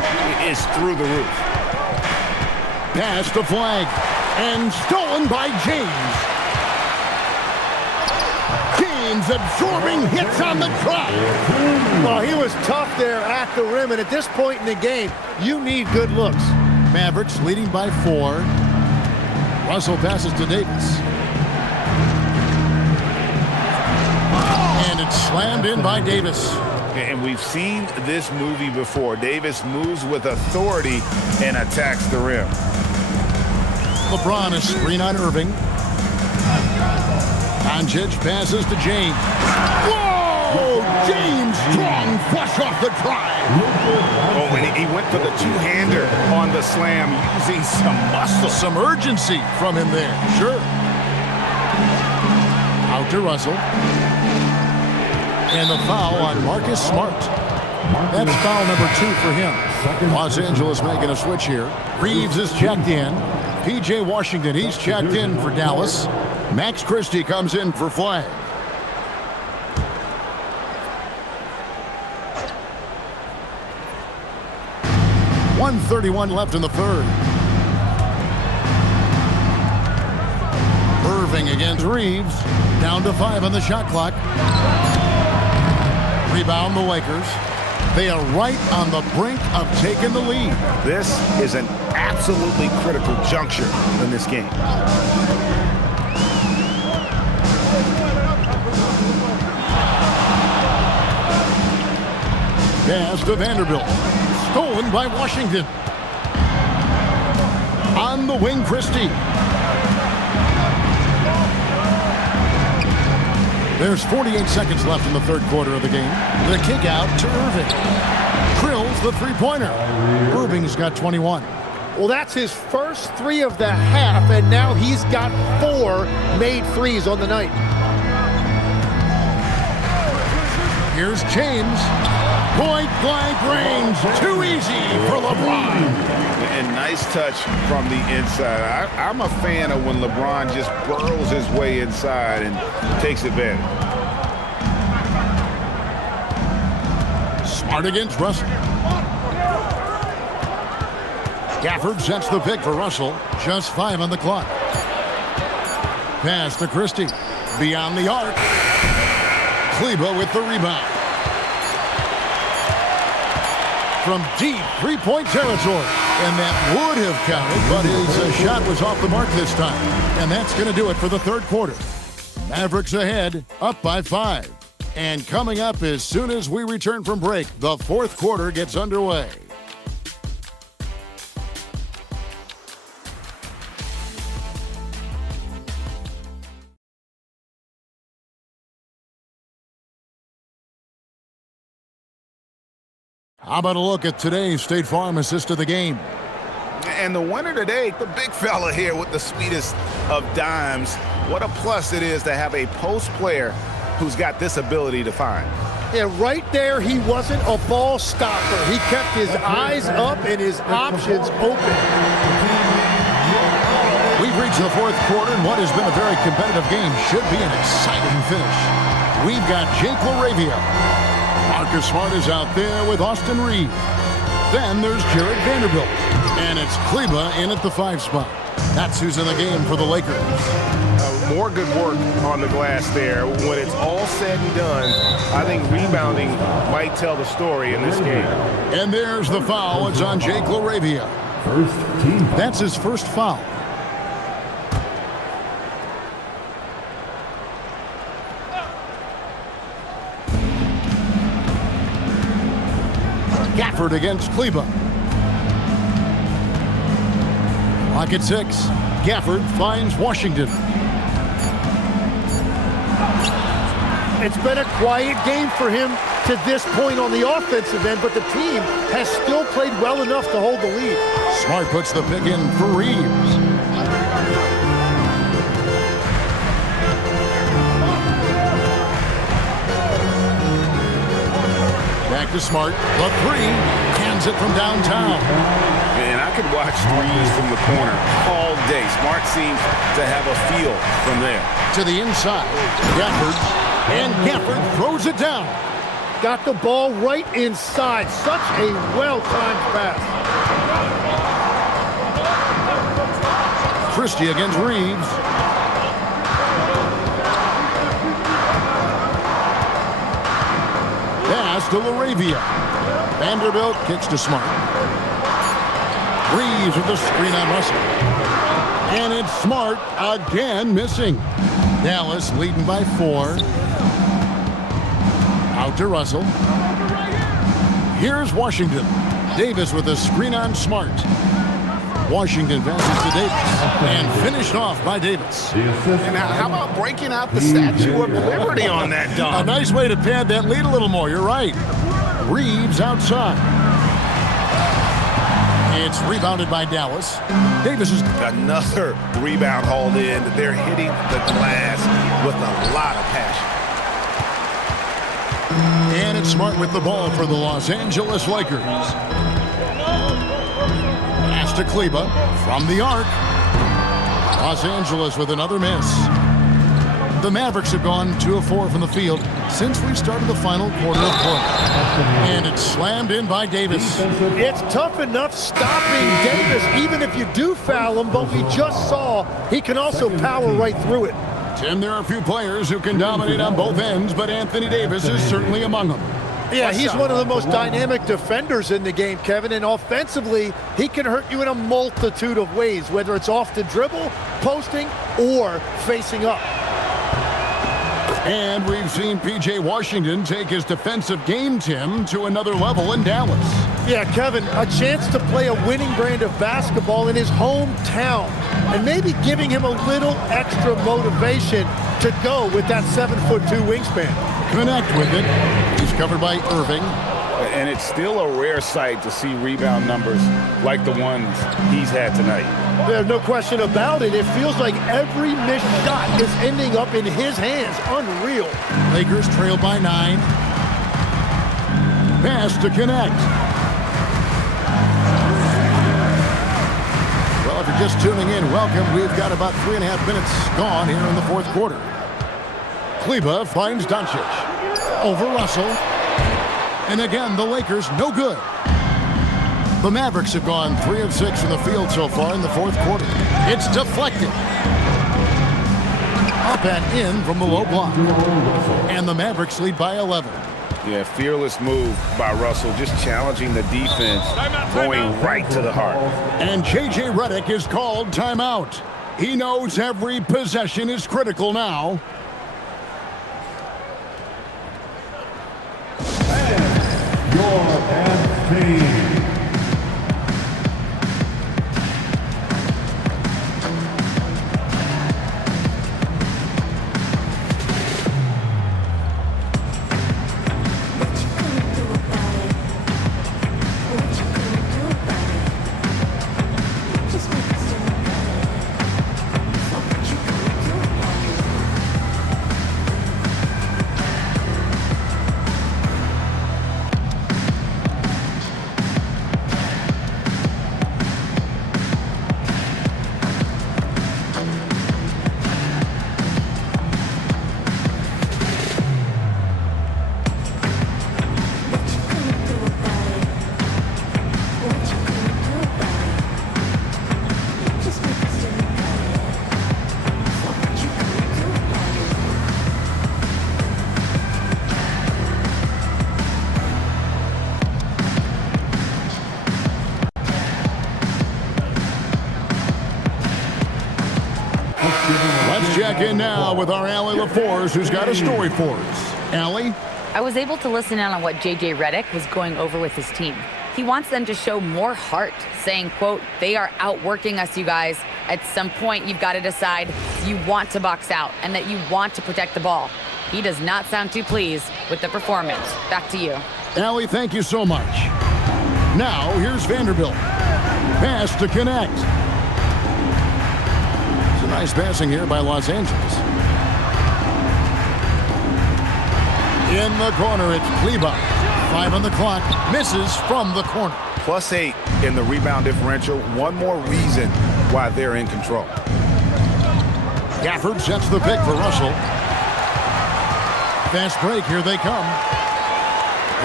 is through the roof. Pass to Flag, and stolen by James. James absorbing hits on the trap. Well, he was tough there at the rim, and at this point in the game, you need good looks. Mavericks leading by 4. Russell passes to Davis. And it's slammed in by Davis. And we've seen this movie before. Davis moves with authority and attacks the rim. LeBron is screen on Irving. Doncic passes to James. Whoa! James strong flush off the drive. Oh, and he went for the two-hander on the slam, using some muscle. Some urgency from him there. Sure. Out to Russell. And the foul on Marcus Smart. That's foul number 2 for him. Los Angeles making a switch here. Reeves is checked in. P.J. Washington, he's checked in for Dallas. Max Christie comes in for Flag. .131 left in the third. Irving against Reeves. Down to 5 on the shot clock. Rebound the Lakers. They are right on the brink of taking the lead. This is an absolutely critical juncture in this game. Pass to Vanderbilt. Stolen by Washington. On the wing, Christie. There's 48 seconds left in the third quarter of the game. The kick out to Irving. Drills the three-pointer. Irving's got 21. Well, that's his first 3 of the half, and now he's got 4 made threes on the night. Here's James. Point-blank range. Too easy for LeBron. And nice touch from the inside. I'm a fan of when LeBron just burrows his way inside and takes advantage. Smart against Russell. Gafford sets the pick for Russell. Just 5 on the clock. Pass to Christie. Beyond the arc. Kleber with the rebound. From deep three-point territory. And that would have counted, but his shot was off the mark this time. And that's going to do it for the third quarter. Mavericks ahead, up by 5. And coming up as soon as we return from break, the fourth quarter gets underway. How about a look at today's State Farm assist of the game? And the winner today, the big fella here with the sweetest of dimes. What a plus it is to have a post player who's got this ability to find. Yeah, right there, he wasn't a ball stopper. He kept his eyes up and his options open. We've reached the fourth quarter, and what has been a very competitive game should be an exciting finish. We've got Jake LaRavia. Marcus Smart is out there with Austin Reed. Then there's Jared Vanderbilt. And it's Kleba in at the 5 spot. That's who's in the game for the Lakers. More good work on the glass there. When it's all said and done, I think rebounding might tell the story in this game. And there's the foul. It's on Jake LaRavia. First team. That's his first foul. Gafford against Kleba. Clock at 6. Gafford finds Washington. It's been a quiet game for him to this point on the offensive end, but the team has still played well enough to hold the lead. Smart puts the pick in for Reeves. Back to Smart. The 3. Hands it from downtown. And I could watch threes from the corner all day. Smart seems to have a feel from there. To the inside. Gafford. And Gafford throws it down. Got the ball right inside. Such a well-timed pass. Christie against Reeves. Pass to LaRavia. Vanderbilt kicks to Smart. Reeves with the screen on Russell. And it's Smart again missing. Dallas leading by 4. Out to Russell. Here's Washington. Davis with a screen on Smart. Washington passes to Davis. And finished off by Davis. And how about breaking out the Statue of Liberty on that dunk? A nice way to pad that lead a little more. You're right. Reeves outside. It's rebounded by Dallas. Davis is another rebound hauled in. They're hitting the glass with a lot of passion. And it's Smart with the ball for the Los Angeles Lakers. Pass to Kleba from the arc. Los Angeles with another miss. The Mavericks have gone 2 of 4 from the field since we started the final quarter of play. And it's slammed in by Davis. It's tough enough stopping Davis, even if you do foul him, but we just saw he can also power right through it. Tim, there are a few players who can dominate on both ends, but Anthony Davis is certainly among them. Yeah, he's one of the most dynamic defenders in the game, Kevin, and offensively, he can hurt you in a multitude of ways, whether it's off the dribble, posting, or facing up. And we've seen P.J. Washington take his defensive game, Tim, to another level in Dallas. Yeah, Kevin, a chance to play a winning brand of basketball in his hometown, and maybe giving him a little extra motivation to go with that 7'2" wingspan. Connect with it. He's covered by Irving. And it's still a rare sight to see rebound numbers like the ones he's had tonight. There's no question about it. It feels like every missed shot is ending up in his hands. Unreal. Lakers trail by 9. Pass to Connect. Well, if you're just tuning in, welcome. We've got about 3.5 minutes gone here in the fourth quarter. Kleba finds Doncic. Over Russell. And again, the Lakers no good. The Mavericks have gone 3 of 6 from the field so far in the fourth quarter. It's deflected. Up and in from the low block. And the Mavericks lead by 11. Yeah, fearless move by Russell, just challenging the defense, going right to the heart. And J.J. Redick is called timeout. He knows every possession is critical now. Back in now with our Allie LaForce, who's got a story for us. Allie? I was able to listen in on what J.J. Redick was going over with his team. He wants them to show more heart, saying, quote, they are outworking us, you guys. At some point, you've got to decide you want to box out and that you want to protect the ball. He does not sound too pleased with the performance. Back to you. Allie, thank you so much. Now, here's Vanderbilt. Pass to connect. It's a nice passing here by Los Angeles. In the corner, it's Kleber. 5 on the clock. Misses from the corner. +8 in the rebound differential. One more reason why they're in control. Gafford sets the pick for Russell. Fast break. Here they come.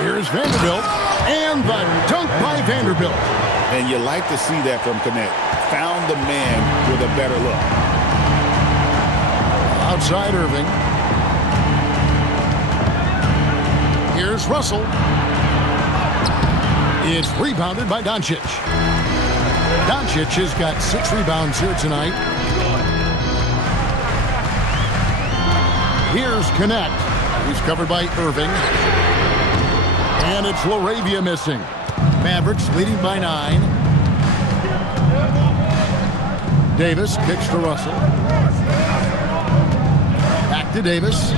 Here's Vanderbilt. And the dunk by Vanderbilt. And you like to see that from Connect. Found the man with a better look. Outside Irving. Here's Russell. It's rebounded by Doncic. Doncic has got 6 rebounds here tonight. Here's Connect. He's covered by Irving. And it's LaRavia missing. Mavericks leading by 9. Davis kicks to Russell. Back to Davis.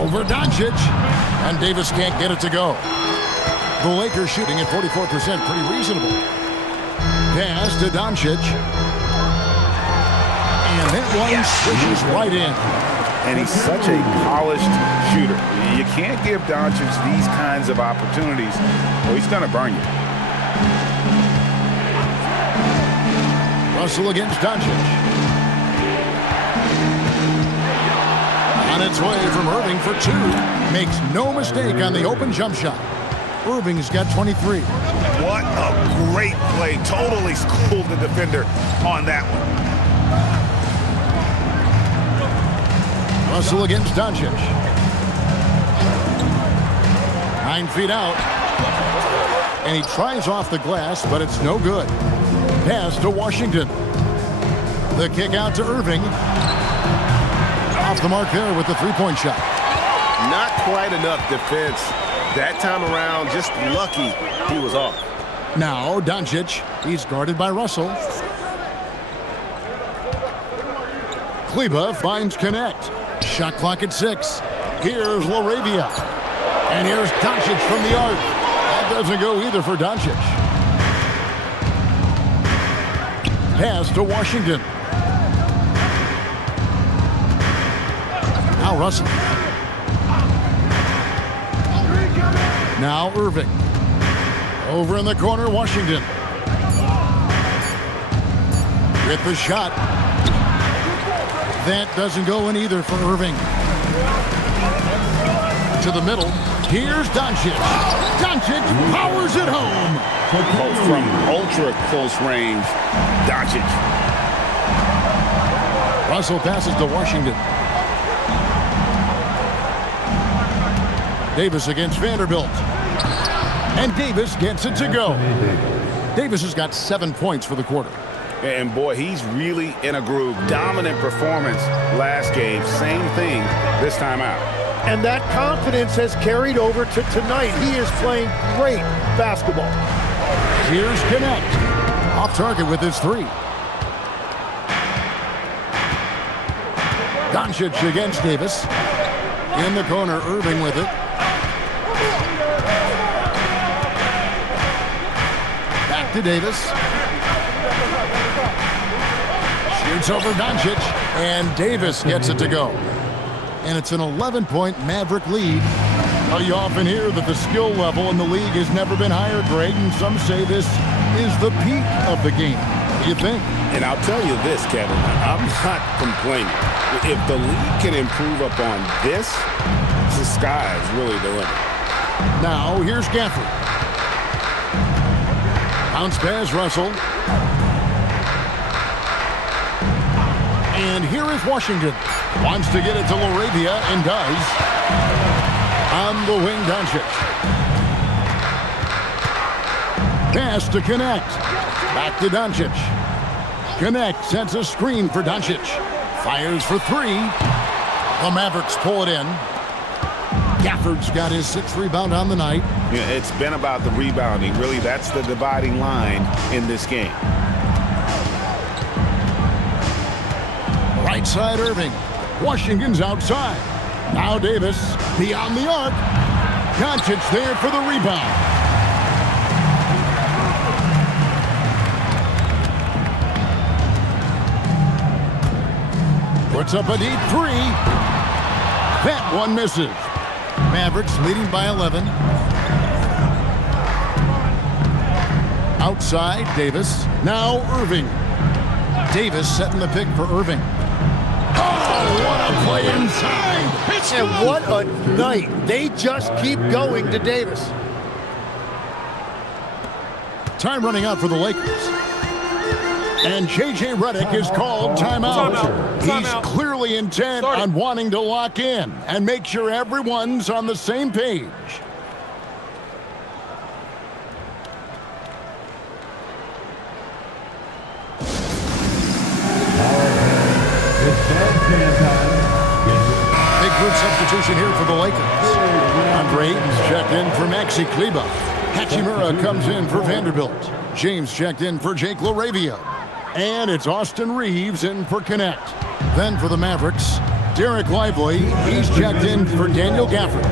Over Doncic. And Davis can't get it to go. The Lakers shooting at 44%, pretty reasonable. Pass to Doncic. And that one swishes right in. And he's such a polished shooter. You can't give Doncic these kinds of opportunities, or he's going to burn you. Russell against Doncic. On its way from Irving for 2. Makes no mistake on the open jump shot. Irving's got 23. What a great play. Totally schooled the defender on that one. Russell against Doncic. 9 feet out. And he tries off the glass, but it's no good. Pass to Washington. The kick out to Irving. Off the mark there with the three-point shot. Not quite enough defense. That time around, just lucky he was off. Now, Doncic. He's guarded by Russell. Kleber finds Connect. Shot clock at 6. Here's LaRavia. And here's Doncic from the arc. That doesn't go either for Doncic. Pass to Washington. Now Russell. Now Irving. Over in the corner, Washington. With the shot. That doesn't go in either for Irving. To the middle. Here's Doncic. Doncic powers it home. From ultra close range, Doncic. Russell passes to Washington. Davis against Vanderbilt. And Davis gets it to go. Davis has got 7 points for the quarter. And boy, he's really in a groove. Dominant performance last game. Same thing this time out. And that confidence has carried over to tonight. He is playing great basketball. Here's Connect. Off target with his 3. Doncic against Davis. In the corner, Irving with it. Back to Davis. Shoots over Doncic. And Davis gets it to go. And it's an 11-point Maverick lead. Well, you often hear that the skill level in the league has never been higher, Greg, and some say this is the peak of the game. What do you think? And I'll tell you this, Kevin, I'm not complaining. If the league can improve upon this, the sky is really the limit. Now, here's Gafford. Bounce pass, Russell. And here is Washington. Wants to get it to LaRavia and does. On the wing, Doncic. Pass to Connect. Back to Doncic. Connect sets a screen for Doncic. Fires for three. The Mavericks pull it in. Gafford's got his 6th rebound on the night. Yeah, it's been about the rebounding. Really, that's the dividing line in this game. Right side Irving. Washington's outside. Now Davis beyond the arc. Doncic there for the rebound. Puts up a deep three. That one misses. Mavericks leading by 11. Outside, Davis. Now Irving. Davis setting the pick for Irving. Oh, what a play inside. And what a night. They just keep going to Davis. Time running out for the Lakers. And J.J. Redick is called timeout. He's clearly intent on wanting to lock in and make sure everyone's on the same page. Big group substitution here for the Lakers. Andre Ayton's checked in for Maxi Kleber. Hachimura comes in for Vanderbilt. James checked in for Jake LaRavia. And it's Austin Reeves in for Connect. Then for the Mavericks, Derek Lively. He's checked in for Daniel Gafford.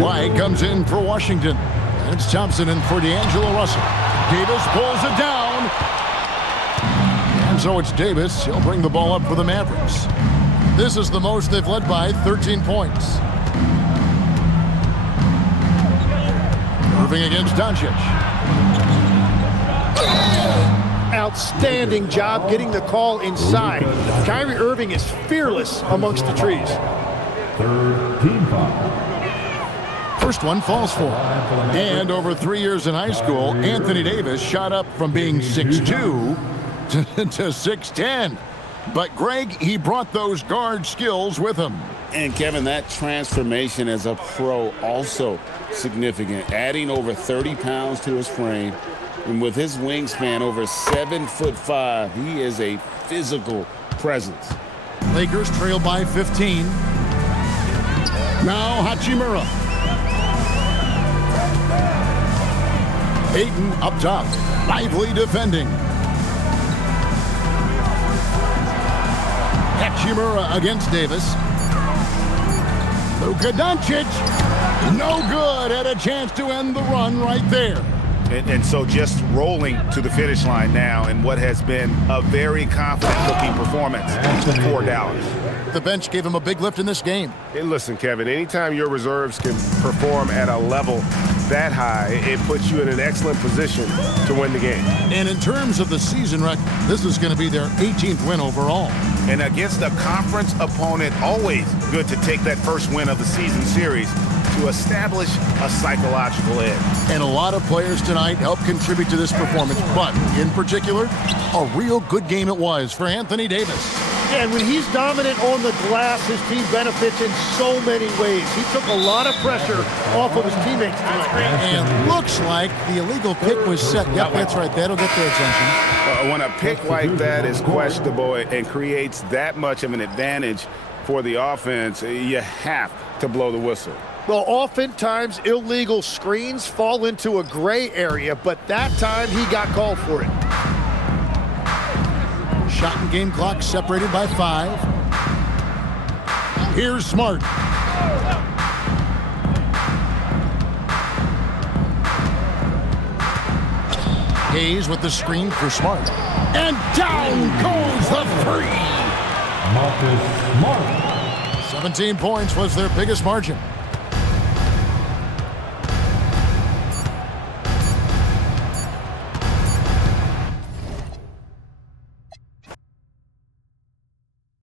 White comes in for Washington. And it's Thompson in for D'Angelo Russell. Davis pulls it down. And so it's Davis. He'll bring the ball up for the Mavericks. This is the most they've led by, 13 points. Irving against Doncic. Outstanding job getting the call inside. Kyrie Irving is fearless amongst the trees. 13 foul. First one falls for him. And over 3 years in high school, Anthony Davis shot up from being 6'2 to 6'10. But Greg, he brought those guard skills with him. And Kevin, that transformation as a pro also significant, adding over 30 pounds to his frame. And with his wingspan over 7'5", he is a physical presence. Lakers trail by 15. Now Hachimura. Ayton up top. Lively defending. Hachimura against Davis. Luka Doncic. No good. Had a chance to end the run right there. And so just rolling to the finish line now in what has been a very confident-looking performance for Dallas. The bench gave him a big lift in this game. Hey, listen, Kevin, anytime your reserves can perform at a level that high, it puts you in an excellent position to win the game. And in terms of the season record, this is going to be their 18th win overall. And against a conference opponent, always good to take that first win of the season series to establish a psychological edge. And a lot of players tonight helped contribute to this performance, but in particular, a real good game it was for Anthony Davis. Yeah, and when he's dominant on the glass, his team benefits in so many ways. He took a lot of pressure off of his teammates tonight. And looks like the illegal pick was set. Yep, that's right. That'll get their attention. When a pick like that is questionable and creates that much of an advantage for the offense, you have to blow the whistle. Well, oftentimes illegal screens fall into a gray area, but that time he got called for it. Shot and game clock separated by 5. Here's Smart. Hayes with the screen for Smart. And down goes the three. Marcus Smart. 17 points was their biggest margin.